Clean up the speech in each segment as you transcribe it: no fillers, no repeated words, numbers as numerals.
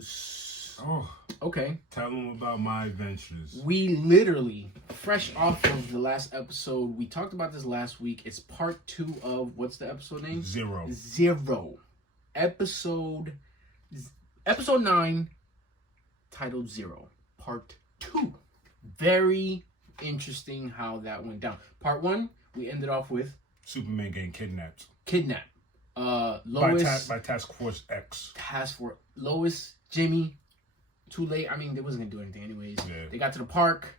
reviews. Oh, okay. Tell them about my adventures. We literally, fresh off of the last episode, we talked about this last week. It's part 2 of, what's the episode name? Zero. Episode 9, titled Zero, part 2. Very interesting how that went down. Part 1, we ended off with Superman getting kidnapped. Lois by Task Force X. Lois, Jimmy. Too late. I mean, they wasn't gonna do anything anyways. Yeah. They got to the park.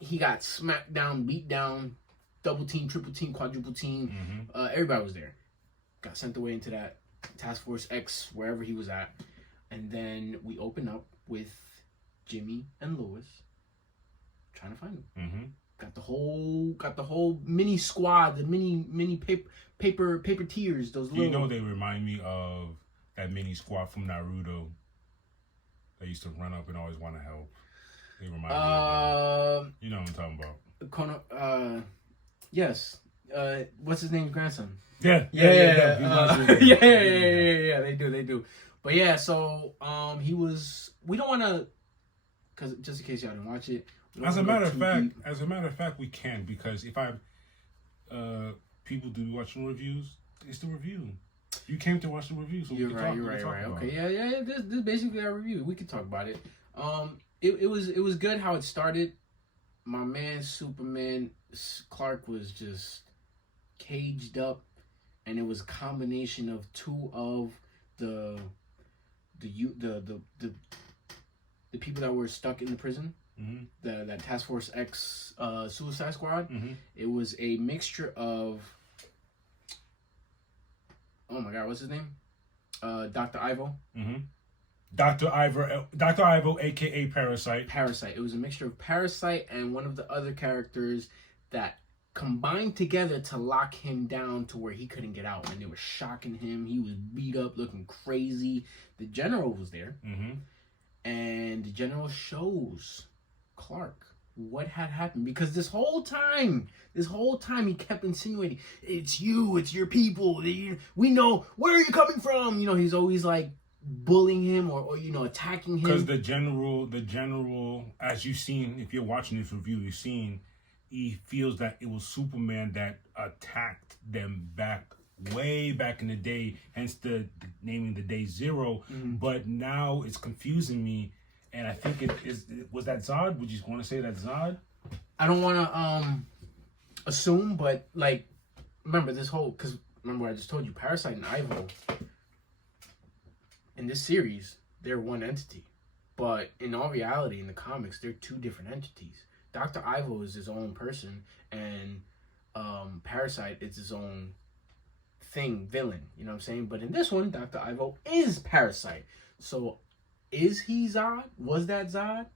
He got smacked down, beat down, double team, triple team, quadruple team. Mm-hmm. Everybody was there. Got sent away into that Task Force X, wherever he was at, and then we open up with Jimmy and Lois trying to find him. Mm-hmm. Got the whole mini squad, the mini paper tears. Those little. You know, they remind me of that mini squad from Naruto. They used to run up and always want to help. They remind me of that. You know what I'm talking about. Yes. What's his name's grandson? Yeah. Yeah. They do. But yeah, so he was. We don't want to, because just in case y'all didn't watch it. As a matter of fact, we can, because if people do watching reviews, it's the review. You came to watch the review, so you're right. Okay, yeah. This is basically our review. We can talk about it. It was good how it started. My man Superman Clark was just caged up, and it was a combination of two of the people that were stuck in the prison. Mm-hmm. That Task Force X Suicide Squad. Mm-hmm. It was a mixture of, oh my god, what's his name? Dr. Ivo. Mm-hmm. Dr. Ivo, aka Parasite. It was a mixture of Parasite and one of the other characters that combined together to lock him down to where he couldn't get out, and they were shocking him. He was beat up, looking crazy. The General was there, and the General shows Clark what had happened, because this whole time he kept insinuating, it's your people, we know, where are you coming from? You know, he's always like bullying him or attacking him, because the general, as you've seen, if you're watching this review, you've seen he feels that it was Superman that attacked them way back in the day, hence the naming the day Zero. But now it's confusing me. And I think was that Zod? Would you want to say that Zod? I don't want to assume, but like, remember I just told you, Parasite and Ivo, in this series, they're one entity. But in all reality, in the comics, they're two different entities. Dr. Ivo is his own person, and Parasite is his own villain. You know what I'm saying? But in this one, Dr. Ivo is Parasite. So, is he Zod? Was that Zod?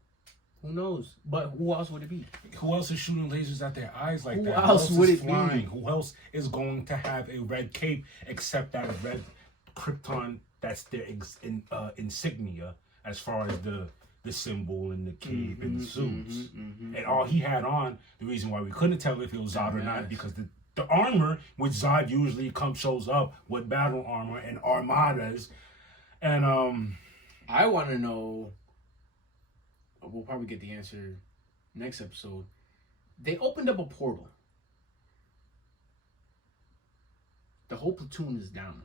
Who knows? But who else would it be? Who else is shooting lasers at their eyes like that? Who else would it flying? be? Who else is going to have a red cape except that red Krypton? That's their insignia as far as the symbol and the cape and the suits. And all he had on, the reason why we couldn't tell if it was Zod or not, because the armor, which Zod usually shows up with battle armor and armadas, and I want to know, we'll probably get the answer next episode. They opened up a portal. The whole platoon is down.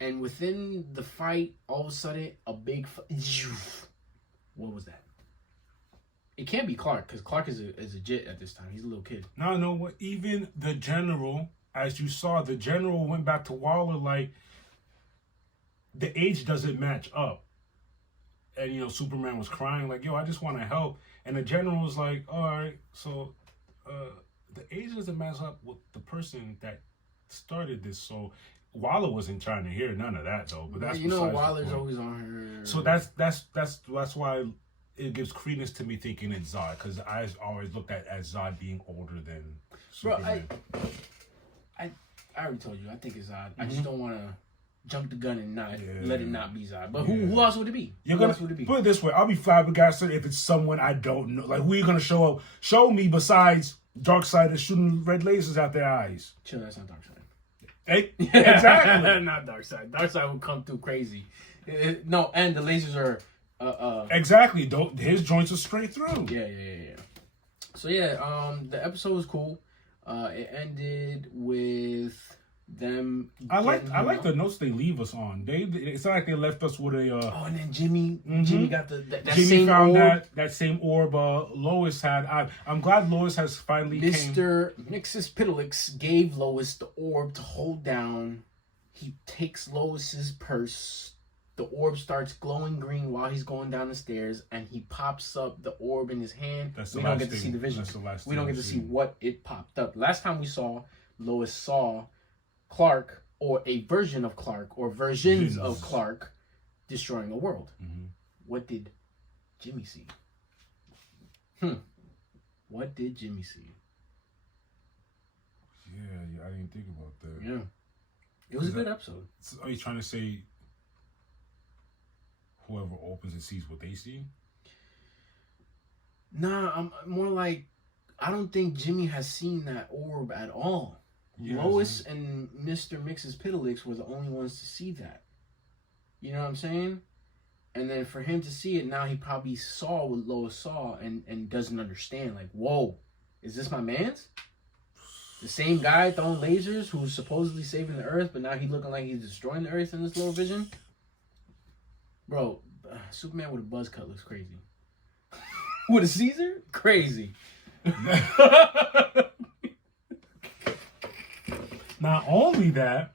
And within the fight, all of a sudden, a big... What was that? It can't be Clark, because Clark is a jit at this time. He's a little kid. No. Even the General, as you saw, the General went back to Waller like, the age doesn't match up. And, Superman was crying like, yo, I just want to help. And the General was like, all right, so the age doesn't match up with the person that started this. So Waller wasn't trying to hear none of that, though. But that's Waller's always on her. So that's why it gives credence to me thinking it's Zod, because I always looked at as Zod being older than Superman. Bro, I already told you, I think it's Zod. I just don't want to jump the gun and let it not be Zod. But who else would it be? Who else would it be? Put it this way, I'll be flabbergasted if it's someone I don't know. Like, who are you going to show up? Show me besides Darkseid is shooting red lasers out their eyes. Chill, that's not Darkseid. Exactly. Not Darkseid. Darkseid will come through crazy. No, and the lasers are. Exactly. His joints are straight through. Yeah. So yeah, the episode was cool. It ended with them. I like the notes they leave us on. It's not like they left us with a. Oh, and then Jimmy got that Jimmy same found orb. that same orb. Lois had. I'm glad Lois has finally. Mr. Mxyzptlk gave Lois the orb to hold down. He takes Lois's purse. The orb starts glowing green while he's going down the stairs, and he pops up the orb in his hand. We don't get to see the vision. We don't get to see what it popped up. Last time we saw, Lois saw Clark, or a version of Clark, or versions of Clark, destroying a world. Mm-hmm. What did Jimmy see? What did Jimmy see? Yeah, I didn't think about that. Yeah. It was a good episode. Are you trying to say whoever opens and sees what they see? Nah, I'm more like, I don't think Jimmy has seen that orb at all. Yeah, Lois and Mr. Mxyzptlk were the only ones to see that. You know what I'm saying? And then for him to see it, now he probably saw what Lois saw and doesn't understand. Like, whoa, is this my man's? The same guy throwing lasers who's supposedly saving the Earth, but now he's looking like he's destroying the Earth in this little vision? Bro, Superman with a buzz cut looks crazy. With a Caesar? Crazy. Not only that,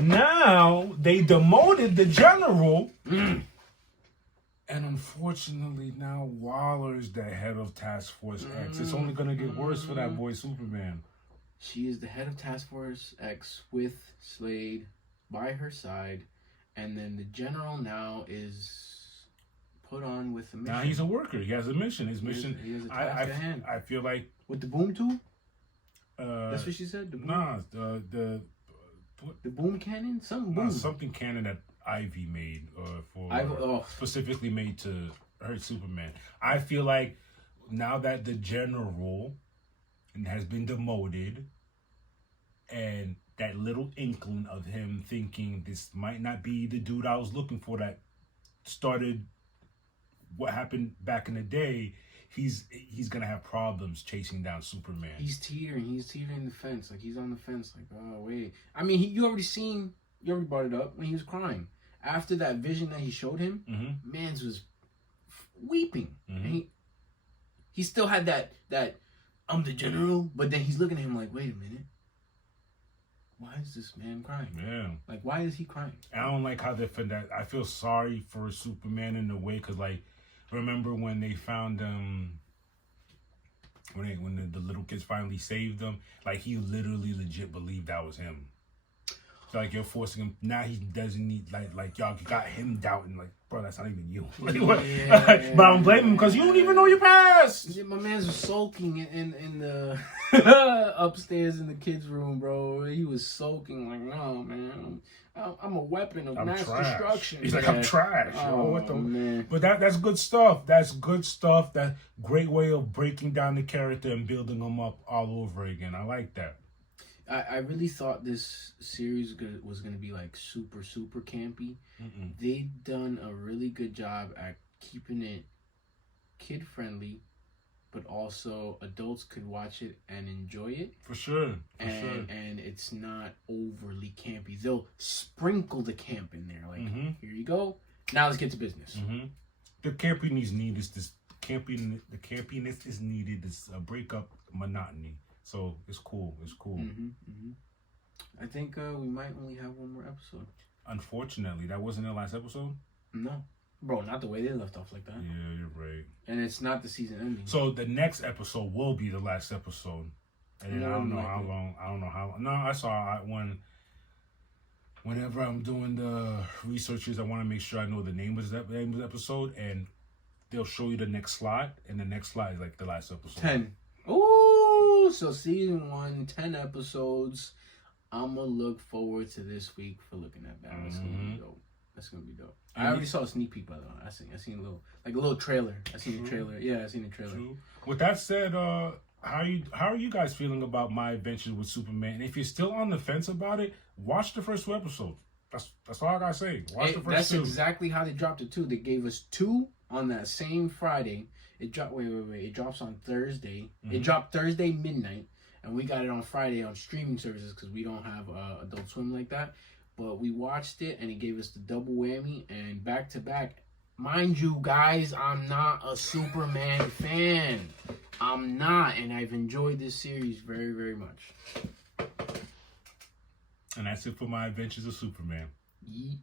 now they demoted the general. And unfortunately, now Waller's the head of Task Force X. It's only going to get worse for that boy Superman. She is the head of Task Force X with Slade by her side. And then the general now is put on with a mission. Now he's a worker. He has a mission. His mission. He has a task at hand. I feel like with the boom tool. That's what she said. The boom? Nah, the boom cannon. Something cannon that Ivy made specifically made to hurt Superman. I feel like now that the general has been demoted, and that little inkling of him thinking this might not be the dude I was looking for that started what happened back in the day, he's gonna have problems chasing down Superman. He's teetering the fence. Like, he's on the fence. Like, oh wait. I mean, you already brought it up when he was crying. After that vision that he showed him, Mans was weeping. And he still had that I'm the general, but then he's looking at him like, wait a minute. Why is this man crying? Yeah. Like, why is he crying? I don't like how they defend that. I feel sorry for Superman in a way, because, like, remember when they found when the little kids finally saved them, like, he literally legit believed that was him. So, like, you're forcing him, now he doesn't need, like y'all got him doubting, like, bro, that's not even you. Like, what? Yeah. But I don't blame him, because you don't even know your past. Yeah, my man's was sulking in the upstairs in the kids' room, bro. He was sulking like, no, man, I'm a weapon of mass destruction. He's like, I'm trash. Oh, what the man. But that's good stuff. That's good stuff. That great way of breaking down the character and building him up all over again. I like that. I really thought this series was going to be like super campy. They've done a really good job at keeping it kid friendly, but also adults could watch it and enjoy it. For sure. And it's not overly campy. They'll sprinkle the camp in there. Like, here you go. Now let's get to business. The campiness needed this. The campiness is needed. This break up monotony. So it's cool. I think we might only have one more episode. Unfortunately, that wasn't the last episode. No, bro, not the way they left off like that. Yeah, you're right. And it's not the season ending. So the next episode will be the last episode. And then I don't know how long. No, I saw one. Whenever I'm doing the researches, I want to make sure I know the name of the episode, and they'll show you the next slot, and the next slot is like the last episode. 10. Ooh, so season 1, 10 episodes. I'm going to look forward to this week for looking at that. That's going to be dope. That's going to be dope. I already saw a sneak peek, by the way. I seen a little trailer. I seen the trailer. Yeah, I seen the trailer. True. With that said, how are you guys feeling about my adventures with Superman? If you're still on the fence about it, watch the first 2 episodes. That's all I gotta say. Watch the first That's two. exactly how they dropped it too. They gave us 2 on that same Friday. It dropped. Wait. It drops on Thursday. It dropped Thursday midnight, and we got it on Friday on streaming services because we don't have Adult Swim like that. But we watched it, and it gave us the double whammy and back to back. Mind you, guys, I'm not a Superman fan. I'm not, and I've enjoyed this series very, very much. And that's it for my Adventures of Superman. Yeet.